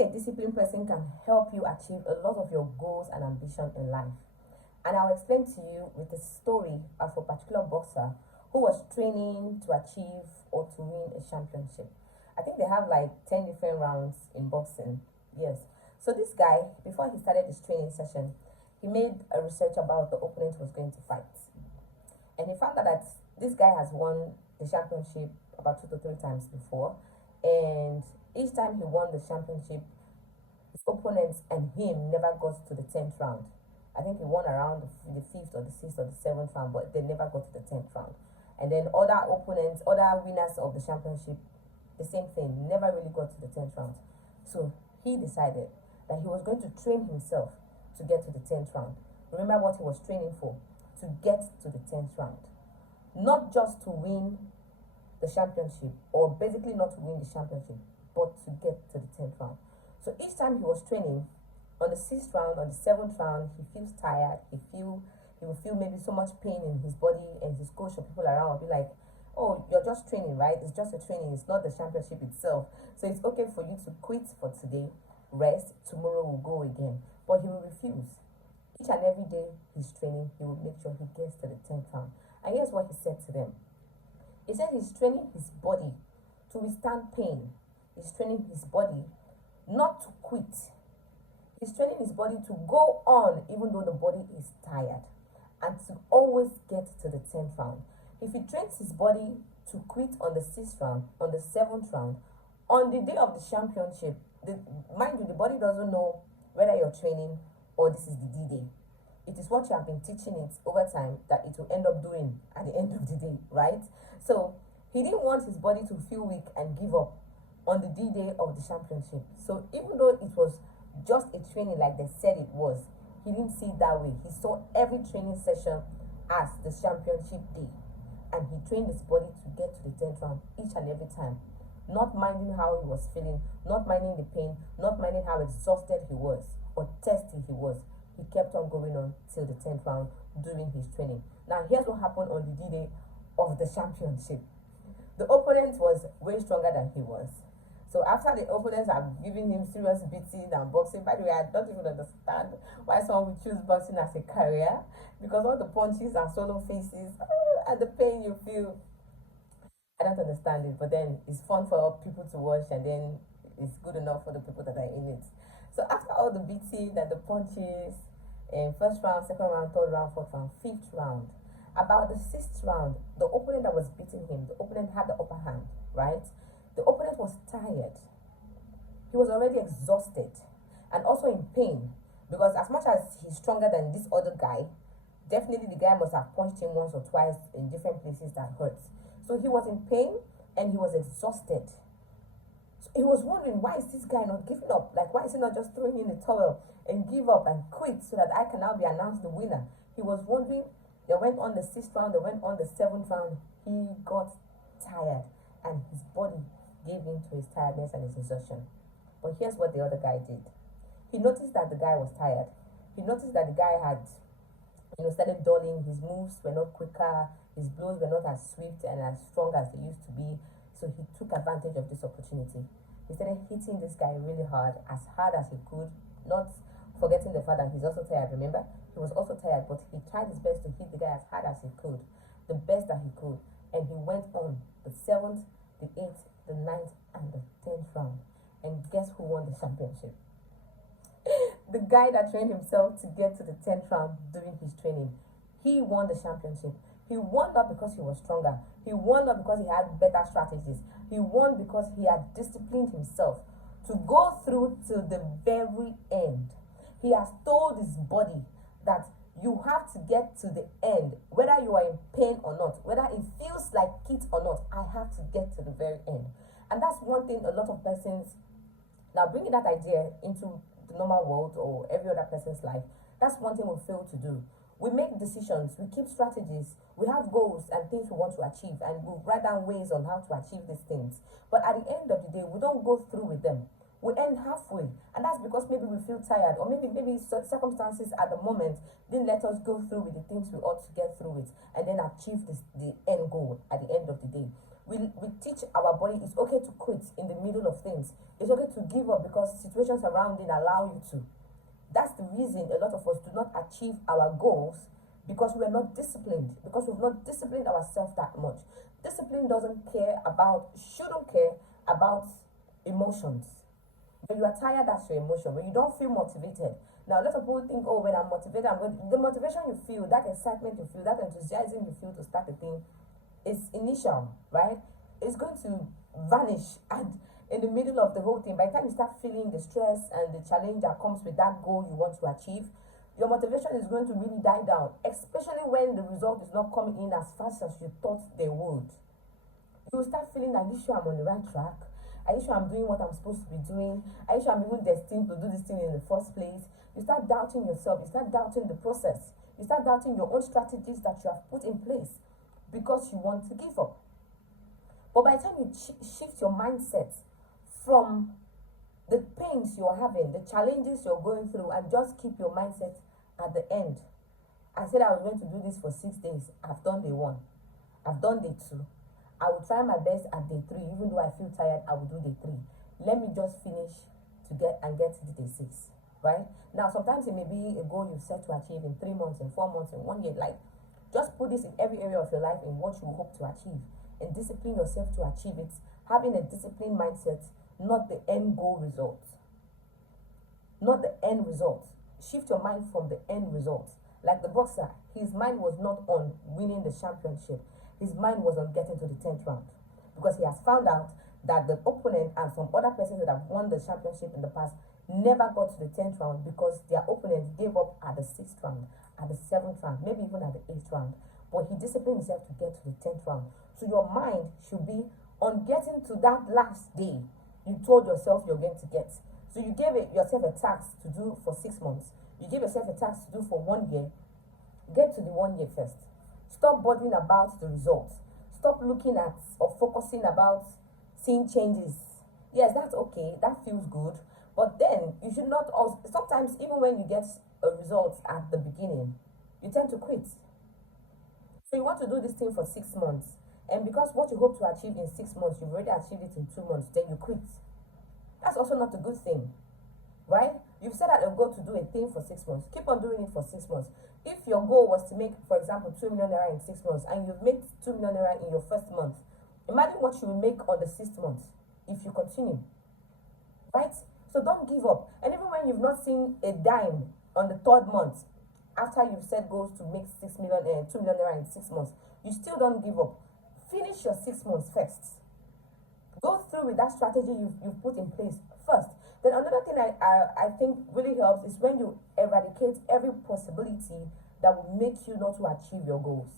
Being a disciplined person can help you achieve a lot of your goals and ambition in life. And I'll explain to you with a story of a particular boxer who was training to achieve or to win a championship. I think they have like 10 different rounds in boxing. Yes. So this guy, before he started his training session, he made a research about the opponent he was going to fight. And he found out that this guy has won the championship about 2 to 3 times before. And each time he won the championship, his opponents and him never got to the 10th round. I think he won around the fifth or the sixth or the seventh round, but they never got to the 10th round. And then other opponents, other winners of the championship, the same thing, never really got to the 10th round. So he decided that he was going to train himself to get to the 10th round. Remember what he was training for? To get to the 10th round. Not just to win the championship, or basically not to win the championship, but to get to the 10th round. So each time he was training, on the 6th round, on the 7th round, he feels tired. He will feel maybe so much pain in his body, and his coach or people around will be like, "Oh, you're just training, right? It's just a training. It's not the championship itself. So it's okay for you to quit for today, rest. Tomorrow will go again." But he will refuse. Each and every day he's training, he will make sure he gets to the 10th round. And here's what he said to them. He said he's training his body to withstand pain. He's training his body not to quit. He's training his body to go on even though the body is tired, and to always get to the 10th round. If he trains his body to quit on the 6th round, on the 7th round, on the day of the championship, mind you, the body doesn't know whether you're training or this is the D-Day. It is what you have been teaching it over time that it will end up doing at the end of the day, right? So he didn't want his body to feel weak and give up on the D-Day of the championship. So even though it was just a training like they said it was, he didn't see it that way. He saw every training session as the championship day, and he trained his body to get to the 10th round each and every time, not minding how he was feeling, not minding the pain, not minding how exhausted he was or thirsty he was. He kept on going on till the 10th round during his training. Now here's what happened on the D-Day of the championship. The opponent was way stronger than he was. So after the opponents are giving him serious beating and boxing, by the way, I don't even understand why someone would choose boxing as a career, because all the punches and solo faces and the pain you feel, I don't understand it. But then it's fun for people to watch, and then it's good enough for the people that are in it. So after all the beating and the punches, first round, second round, third round, fourth round, fifth round, about the 6th round, the opponent that was beating him, the opponent had the upper hand, right? The opponent was tired. He was already exhausted and also in pain, because as much as he's stronger than this other guy, definitely the guy must have punched him once or twice in different places that hurts. So he was in pain and he was exhausted. So he was wondering, why is this guy not giving up? Like, why is he not just throwing in the towel and give up and quit so that I can now be announced the winner? He was wondering. They went on the 6th round, they went on the 7th round. He got tired and his body gave in to his tiredness and his exhaustion. But here's what the other guy did. He noticed that the guy was tired. He noticed that the guy had, started dulling. His moves were not quicker. His blows were not as swift and as strong as they used to be. So he took advantage of this opportunity. He started hitting this guy really hard as he could, not forgetting the fact that he's also tired. Remember, he was also tired, but he tried his best to hit the guy as hard as he could, the best that he could. And he went on the 7th, the 8th, the 9th, and the 10th round. And guess who won the championship? The guy that trained himself to get to the 10th round during his training. He won the championship. He won not because he was stronger. He won not because he had better strategies. He won because he had disciplined himself to go through till the very end. He has told his body that you have to get to the end, whether you are in pain or not, whether it feels like it or not. I have to get to the very end. And that's one thing a lot of persons, now bringing that idea into the normal world or every other person's life, that's one thing we fail to do. We make decisions, we keep strategies, we have goals and things we want to achieve, and we write down ways on how to achieve these things. But at the end of the day, we don't go through with them. We end halfway, and that's because maybe we feel tired, or maybe circumstances at the moment didn't let us go through with the things we ought to get through with and then achieve the end goal at the end of the day. We teach our body it's okay to quit in the middle of things. It's okay to give up because situations around it allow you to. That's the reason a lot of us do not achieve our goals, because we're not disciplined, because we've not disciplined ourselves that much. Discipline doesn't care about, shouldn't care about emotions. When you are tired, that's your emotion. When you don't feel motivated. Now, a lot of people think, oh, when I'm motivated, the motivation you feel, that excitement you feel, that enthusiasm you feel to start a thing is initial, right? It's going to vanish and in the middle of the whole thing. By the time you start feeling the stress and the challenge that comes with that goal you want to achieve, your motivation is going to really die down, especially when the result is not coming in as fast as you thought they would. You will start feeling, are you sure I'm on the right track? Are you sure I'm doing what I'm supposed to be doing? Are you sure I'm even destined to do this thing in the first place? You start doubting yourself. You start doubting the process. You start doubting your own strategies that you have put in place because you want to give up. But by the time you shift your mindset from the pains you're having, the challenges you're going through, and just keep your mindset at the end. I said I was going to do this for 6 days. I've done day 1. I've done day 2. I will try my best at day 3. Even though I feel tired, I will do day 3. Let me just finish to get to day 6. Right? Now, sometimes it may be a goal you've set to achieve in 3 months, in 4 months, in 1 year. Like, just put this in every area of your life in what you hope to achieve. And discipline yourself to achieve it. Having a disciplined mindset, not the end goal result. Not the end result. Shift your mind from the end result. Like the boxer, his mind was not on winning the championship. His mind was on getting to the 10th round. Because he has found out that the opponent and some other persons that have won the championship in the past never got to the 10th round because their opponent gave up at the 6th round, at the 7th round, maybe even at the 8th round. But he disciplined himself to get to the 10th round. So your mind should be on getting to that last day you told yourself you're going to get. So you gave yourself a task to do for 6 months. You gave yourself a task to do for 1 year. Get to the 1 year first. Stop bothering about the results. Stop looking at or focusing about seeing changes. Yes, that's okay. That feels good. But then you should not also, sometimes even when you get a result at the beginning, you tend to quit. So you want to do this thing for 6 months. And because what you hope to achieve in 6 months, you've already achieved it in 2 months, then you quit. That's also not a good thing. Right? You've set out a goal to do a thing for 6 months. Keep on doing it for 6 months. If your goal was to make, for example, 2 million naira in 6 months, and you've made 2 million naira in your first month, imagine what you will make on the 6th month if you continue. Right? So don't give up. And even when you've not seen a dime on the 3rd month, after you've set goals to make 2 million naira in 6 months, you still don't give up. Finish your 6 months first. Go through with that strategy you've put in place first. Then another thing I think really helps is when you eradicate every possibility that will make you not to achieve your goals.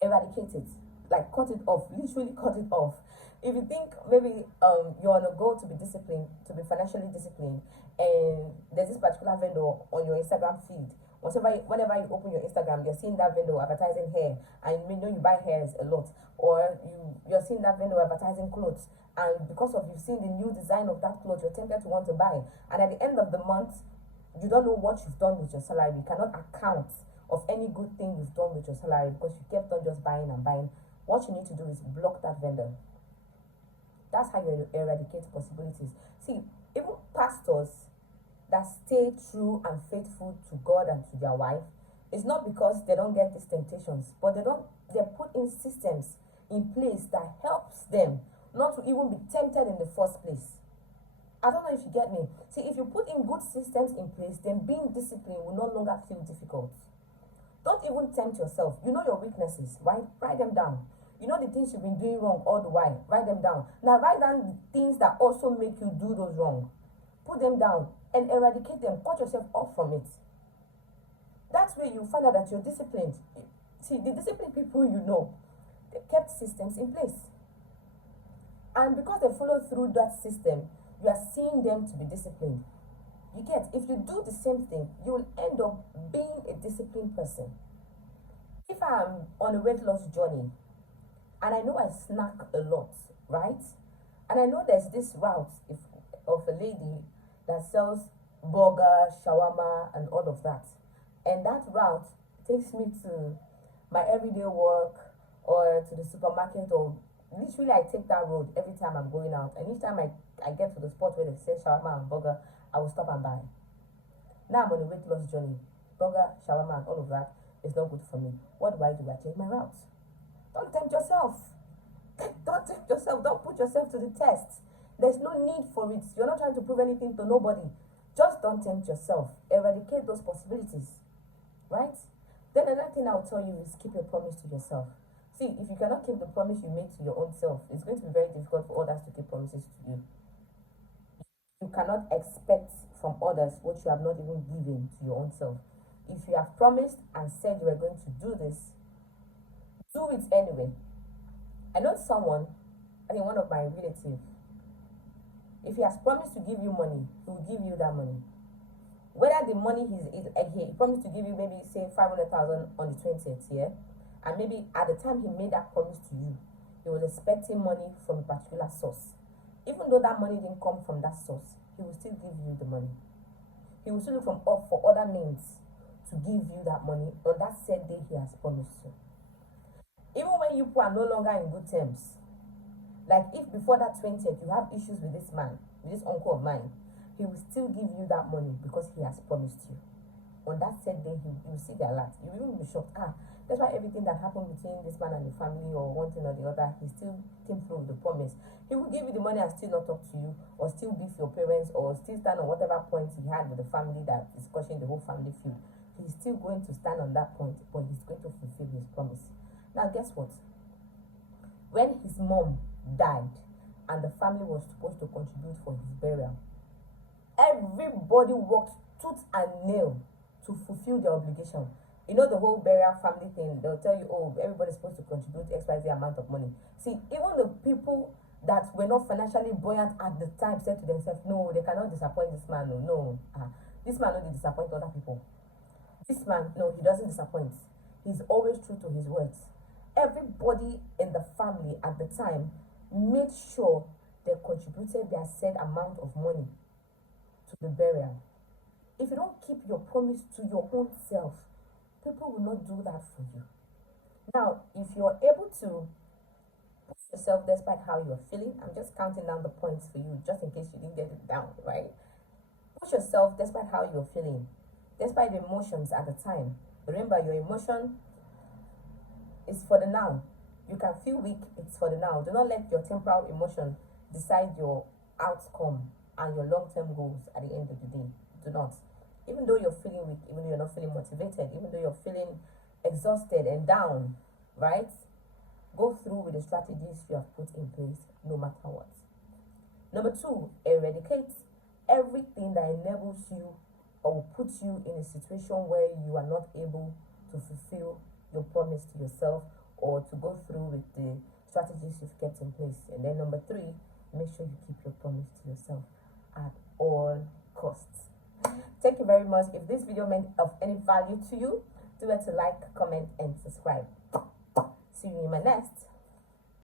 Eradicate it. Like cut it off. Literally cut it off. If you think maybe you're on a goal to be disciplined, to be financially disciplined, and there's this particular vendor on your Instagram feed, whenever you open your Instagram, you're seeing that vendor advertising hair, and you know you buy hairs a lot, or you're seeing that vendor advertising clothes, and because of you've seen the new design of that clothes, you're tempted to want to buy, and at the end of the month, you don't know what you've done with your salary. You cannot account of any good thing you've done with your salary because you kept on just buying and buying. What you need to do is block that vendor. That's how you eradicate possibilities. See, even pastors that stay true and faithful to God and to their wife, it's not because they don't get these temptations, but they put in systems in place that helps them not to even be tempted in the first place. I don't know if you get me. See, if you put in good systems in place, then being disciplined will no longer feel difficult. Don't even tempt yourself. You know your weaknesses, right? Write them down. You know the things you've been doing wrong all the while. Write them down. Now write down the things that also make you do those wrong. Put them down and eradicate them. Cut yourself off from it. That's where you find out that you're disciplined. See, the disciplined people you know, they kept systems in place. And because they follow through that system, you are seeing them to be disciplined. You get, if you do the same thing, you will end up being a disciplined person. If I'm on a weight loss journey, and I know I snack a lot, right? And I know there's this route of a lady that sells burger, shawarma, and all of that. And that route takes me to my everyday work or to the supermarket or Literally, I take that road every time I'm going out, and each time I get to the spot where they say shawarma and burger, I will stop and buy. Now I'm on a weight loss journey. Burger, shawarma, and all of that is not good for me. What do? I change my route. Don't tempt yourself. Don't tempt yourself. Don't put yourself to the test. There's no need for it. You're not trying to prove anything to nobody. Just don't tempt yourself. Eradicate those possibilities. Right? Then another thing I will tell you is keep your promise to yourself. See, if you cannot keep the promise you made to your own self, it's going to be very difficult for others to keep promises to you. You cannot expect from others what you have not even given to your own self. If you have promised and said you are going to do this, do it anyway. I know someone, I think one of my relatives, if he has promised to give you money, he will give you that money. Whether the money he promised to give you, maybe say 500,000 on the 20th, yeah, and maybe at the time he made that promise to you, he was expecting money from a particular source. Even though that money didn't come from that source, he will still give you the money. He will still look for other means to give you that money on that said day he has promised you. Even when you are no longer in good terms, like if before that 20th you have issues with this man, with this uncle of mine, he will still give you that money because he has promised you. On that said day, you will see the alert. You will even be shocked. That's why everything that happened between this man and the family or one thing or the other, he still came through with the promise. He will give you the money and still not talk to you, or still beef your parents, or still stand on whatever point he had with the family that is crushing the whole family feud. He's still going to stand on that point, but he's going to fulfill his promise. Now, guess what? When his mom died and the family was supposed to contribute for his burial, everybody worked tooth and nail to fulfill their obligation. You know the whole burial family thing, they'll tell you, oh, everybody's supposed to contribute XYZ amount of money. See, even the people that were not financially buoyant at the time said to themselves, no, they cannot disappoint this man. No. This man only disappoint other people. This man, no, he doesn't disappoint. He's always true to his words. Everybody in the family at the time made sure they contributed their said amount of money to the burial. If you don't keep your promise to your own self, people will not do that for you. Now, if you're able to push yourself despite how you're feeling, I'm just counting down the points for you just in case you didn't get it down, right? Push yourself despite how you're feeling, despite the emotions at the time. Remember, your emotion is for the now. You can feel weak, it's for the now. Do not let your temporal emotion decide your outcome and your long-term goals at the end of the day. Do not. Even though you're feeling weak, even though you're not feeling motivated, even though you're feeling exhausted and down, right? Go through with the strategies you have put in place no matter what. Number 2, eradicate everything that enables you or will put you in a situation where you are not able to fulfill your promise to yourself or to go through with the strategies you've kept in place. And then number 3, make sure you keep your promise to yourself at all costs. Thank you very much. If this video meant of any value to you, do it to like, comment, and subscribe. See you in my next.